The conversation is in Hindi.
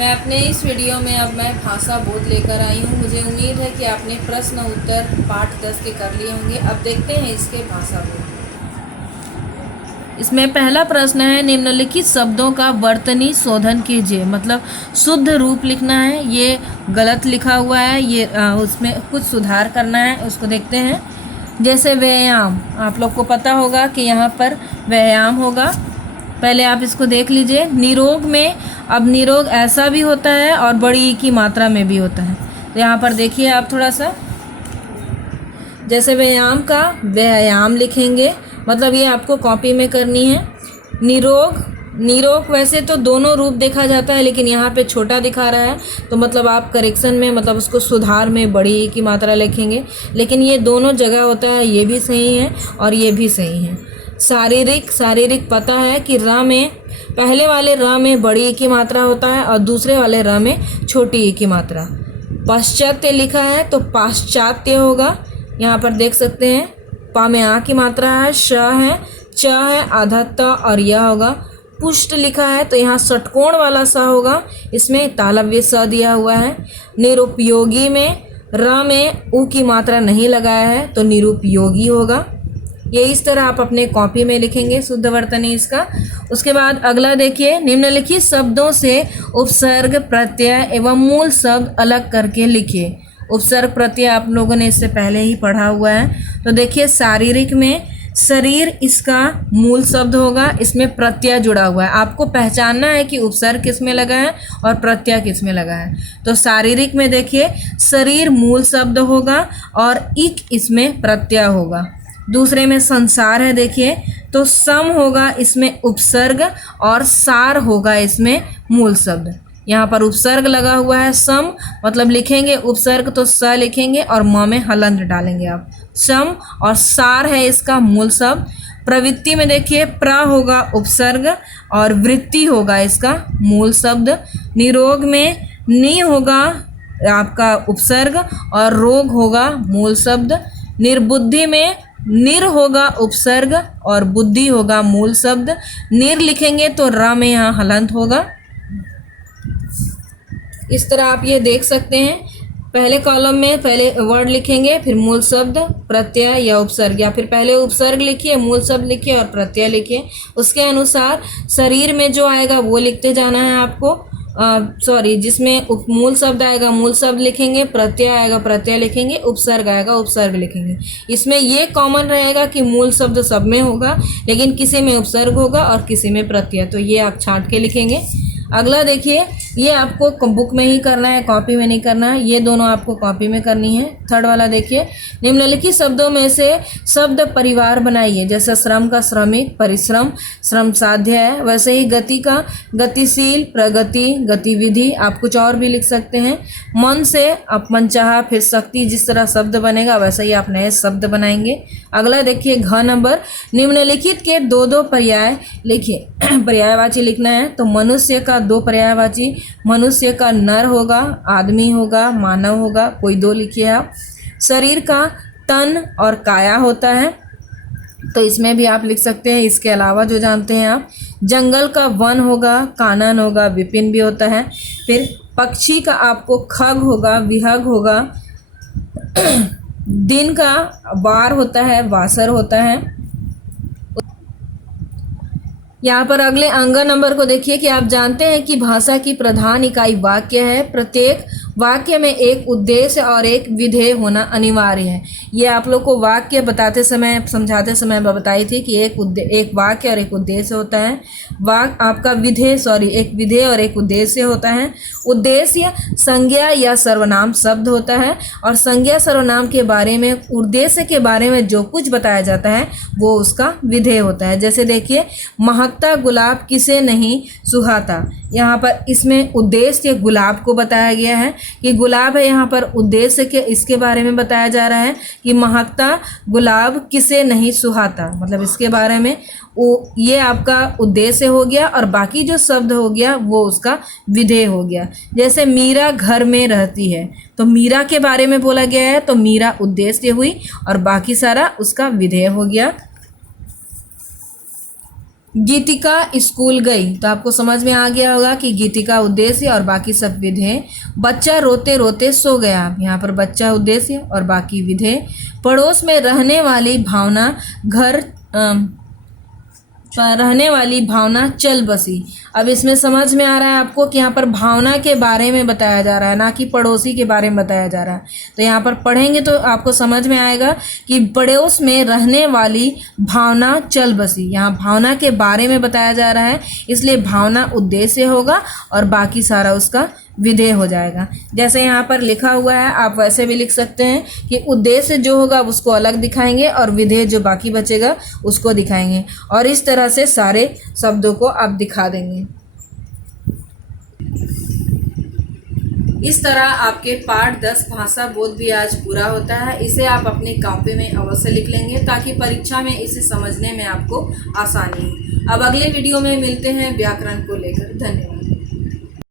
मैं अपने इस वीडियो में अब मैं भाषा बोध लेकर आई हूँ। मुझे उम्मीद है कि आपने प्रश्न उत्तर पाठ 10 के कर लिए होंगे। अब देखते हैं इसके भाषा बोध। इसमें पहला प्रश्न है, निम्नलिखित शब्दों का वर्तनी शोधन कीजिए। मतलब शुद्ध रूप लिखना है, ये गलत लिखा हुआ है, ये उसमें कुछ सुधार करना है, उसको देखते हैं। जैसे व्यायाम, आप लोग को पता होगा कि यहाँ पर व्यायाम होगा, पहले आप इसको देख लीजिए। निरोग में, अब निरोग ऐसा भी होता है और बड़ी ई की मात्रा में भी होता है, तो यहाँ पर देखिए आप थोड़ा सा। जैसे व्यायाम का व्यायाम लिखेंगे, मतलब ये आपको कॉपी में करनी है। निरोग, निरोग वैसे तो दोनों रूप देखा जाता है, लेकिन यहाँ पे छोटा दिखा रहा है, तो मतलब आप करेक्शन में, मतलब उसको सुधार में बड़ी ई की मात्रा लिखेंगे। लेकिन ये दोनों जगह होता है, ये भी सही है और ये भी सही है। शारीरिक, शारीरिक पता है कि र में, पहले वाले र में बड़ी ई की मात्रा होता है और दूसरे वाले र में छोटी ई की मात्रा। पाश्चात्य लिखा है तो पाश्चात्य होगा, यहाँ पर देख सकते हैं। पा में आ की मात्रा है, श है, च है, आधा त और यह होगा। पुष्ट लिखा है तो यहाँ षटकोण वाला सा होगा, इसमें तालव्य स दिया हुआ है। निरुपयोगी में र में उ की मात्रा नहीं लगाया है तो निरुपयोगी होगा। ये इस तरह आप अपने कॉपी में लिखेंगे शुद्ध वर्तनी इसका। उसके बाद अगला देखिए, निम्नलिखित शब्दों से उपसर्ग, प्रत्यय एवं मूल शब्द अलग करके लिखिए। उपसर्ग प्रत्यय आप लोगों ने इससे पहले ही पढ़ा हुआ है। तो देखिए, शारीरिक में शरीर इसका मूल शब्द होगा, इसमें प्रत्यय जुड़ा हुआ है। आपको पहचानना है कि उपसर्ग किस में लगा है और प्रत्यय किस में लगा है। तो शारीरिक में देखिए, शरीर मूल शब्द होगा और इक इसमें प्रत्यय होगा। दूसरे में संसार है, देखिए तो सम होगा इसमें उपसर्ग और सार होगा इसमें मूल शब्द। यहाँ पर उपसर्ग लगा हुआ है सम, मतलब लिखेंगे उपसर्ग तो स लिखेंगे और म में हलंत डालेंगे आप। सम और सार है इसका मूल शब्द। प्रवृत्ति में देखिए, प्र होगा उपसर्ग और वृत्ति होगा इसका मूल शब्द। निरोग में नि होगा आपका उपसर्ग और रोग होगा मूल शब्द। निर्बुद्धि में निर होगा उपसर्ग और बुद्धि होगा मूल शब्द। निर लिखेंगे तो र में यहाँ हलंत होगा। इस तरह आप ये देख सकते हैं, पहले कॉलम में पहले वर्ड लिखेंगे, फिर मूल शब्द, प्रत्यय या उपसर्ग, या फिर पहले उपसर्ग लिखिए, मूल शब्द लिखिए और प्रत्यय लिखिए। उसके अनुसार शरीर में जो आएगा वो लिखते जाना है आपको। जिसमें मूल शब्द आएगा मूल शब्द लिखेंगे, प्रत्यय आएगा प्रत्यय लिखेंगे, उपसर्ग आएगा उपसर्ग लिखेंगे। इसमें ये कॉमन रहेगा कि मूल शब्द सब में होगा, लेकिन किसी में उपसर्ग होगा और किसी में प्रत्यय, तो ये आप छांट के लिखेंगे। अगला देखिए, ये आपको बुक में ही करना है, कॉपी में नहीं करना है, ये दोनों आपको कॉपी में करनी है। थर्ड वाला देखिए, निम्नलिखित शब्दों में से शब्द परिवार बनाइए। जैसे श्रम का श्रमिक, परिश्रम, श्रम साध्य है। वैसे ही गति का गतिशील, प्रगति, गतिविधि, आप कुछ और भी लिख सकते हैं। मन से आप मनचाहा, फिर शक्ति, जिस तरह शब्द बनेगा वैसे ही आप नए शब्द बनाएंगे। अगला देखिए, घ नंबर, निम्नलिखित के दो दो पर्याय लिखिए। पर्यायवाची लिखना है तो मनुष्य का दो पर्यायवाची, मनुष्य का नर होगा, आदमी होगा, मानव होगा, कोई दो लिखिए आप। शरीर का तन और काया होता है, तो इसमें भी आप लिख सकते हैं। इसके अलावा जो जानते हैं आप, जंगल का वन होगा, कानन होगा, विपिन भी होता है। फिर पक्षी का आपको खग होगा, विहग होगा। दिन का वार होता है, वासर होता है। यहाँ पर अगले अंग नंबर को देखिए कि आप जानते हैं कि भाषा की प्रधान इकाई वाक्य है। प्रत्येक वाक्य में एक उद्देश्य और एक विधेय होना अनिवार्य है। ये आप लोग को वाक्य बताते समय, समझाते समय बताई थी कि एक वाक्य और एक उद्देश्य होता है। आपका विधेय, एक विधेय और एक उद्देश्य होता है। उद्देश्य संज्ञा या सर्वनाम शब्द होता है और संज्ञा सर्वनाम के बारे में, उद्देश्य के बारे में जो कुछ बताया जाता है वो उसका विधेय होता है। जैसे देखिए, महकता गुलाब किसे नहीं सुहाता, यहाँ पर इसमें उद्देश्य गुलाब को बताया गया है कि गुलाब है, यहाँ पर उद्देश्य के इसके बारे में बताया जा रहा है कि महकता गुलाब किसे नहीं सुहाता, मतलब इसके बारे में ये आपका उद्देश्य हो गया और बाकी जो शब्द हो गया वो उसका विधेय हो गया। जैसे मीरा घर में रहती है, तो मीरा के बारे में बोला गया है तो मीरा उद्देश्य हुई और बाकी सारा उसका विधेय हो गया। गीतिका स्कूल गई, तो आपको समझ में आ गया होगा कि गीतिका उद्देश्य और बाकी सब विधेय। बच्चा रोते रोते सो गया, यहाँ पर बच्चा उद्देश्य और बाकी विधेय। पड़ोस में रहने वाली भावना रहने वाली भावना चल बसी। अब इसमें समझ में आ रहा है आपको कि यहाँ पर भावना के बारे में बताया जा रहा है, ना कि पड़ोसी के बारे में बताया जा रहा है। तो यहाँ पर पढ़ेंगे तो आपको समझ में आएगा कि पड़ोस में रहने वाली भावना चल बसी। यहाँ भावना के बारे में बताया जा रहा है, इसलिए भावना उद्देश्य होगा और बाकी सारा उसका विधेय हो जाएगा। जैसे यहाँ पर लिखा हुआ है, आप वैसे भी लिख सकते हैं कि उद्देश्य जो होगा उसको अलग दिखाएंगे और विधेय जो बाकी बचेगा उसको दिखाएंगे, और इस तरह से सारे शब्दों को आप दिखा देंगे। इस तरह आपके पाठ 10 भाषा बोध भी आज पूरा होता है। इसे आप अपनी कॉपी में अवश्य लिख लेंगे ताकि परीक्षा में इसे समझने में आपको आसानी हो। अब अगले वीडियो में मिलते हैं व्याकरण को लेकर। धन्यवाद।